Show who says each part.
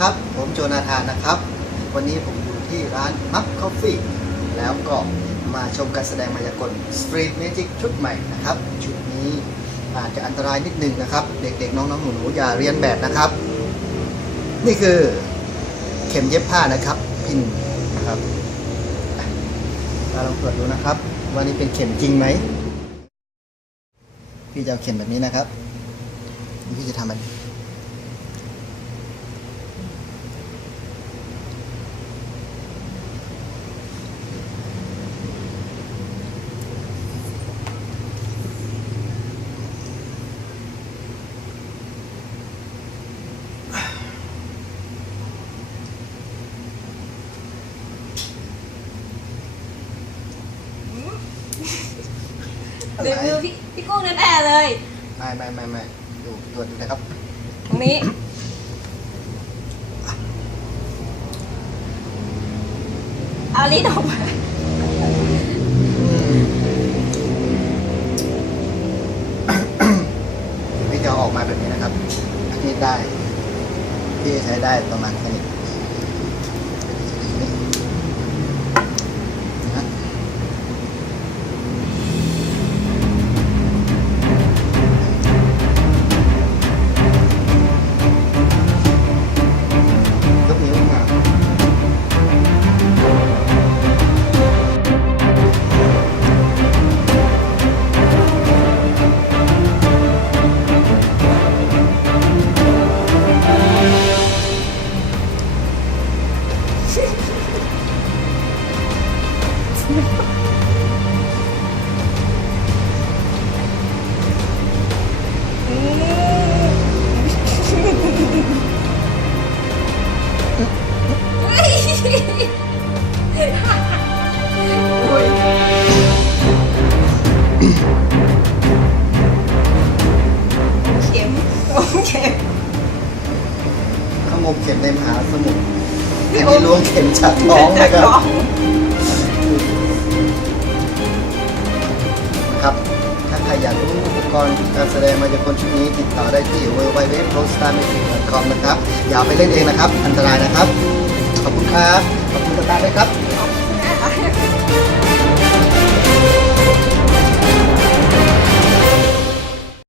Speaker 1: ครับ ผมโจนาธานนะครับ วันนี้ผมอยู่ที่ร้านมัฟคอฟฟี่แล้วก็มาชมการแสดงมายากลสตรีทเมจิกชุดใหม่นะครับ ชุดนี้อาจจะอันตรายนิดนึงนะครับ เด็กๆ น้องๆหนูๆอย่าเรียนแบบนะครับ นี่คือเข็มเย็บผ้านะครับ พินนะครับเราลองตรวจดูนะครับ ว่านี่เป็นเข็มจริงไหมพี่จะเอาเข็มแบบนี้นะครับพี่จะทำมัน
Speaker 2: รีวิวพี่พี่กุ้งนั่นแอร์เลย
Speaker 1: ไม่ไม่ไม่ไม่ดูตรวจดูนะครับ
Speaker 2: ตรงนี้ เอาลิ้นออกมา
Speaker 1: พี่จะเอาออกมาแบบนี้นะครับอันนี้ได้พี่ใช้ได้ประมาณแค่นี้น
Speaker 2: เข็มโอ้เข็ม
Speaker 1: ขมกเข็มในมหาสมุทรอันนี้ล้วงเข็มจากท้องนะครับครับ กรการแสดงมาจากลชุดนี้ติดต่อได้ที่ w w w p o s t a r m a g i c c o m นะครับ อย่าเอาไปเล่นเองนะครับ อันตรายนะครับ ขอบคุณครับ ขอบคุณตาตาด้วยครับ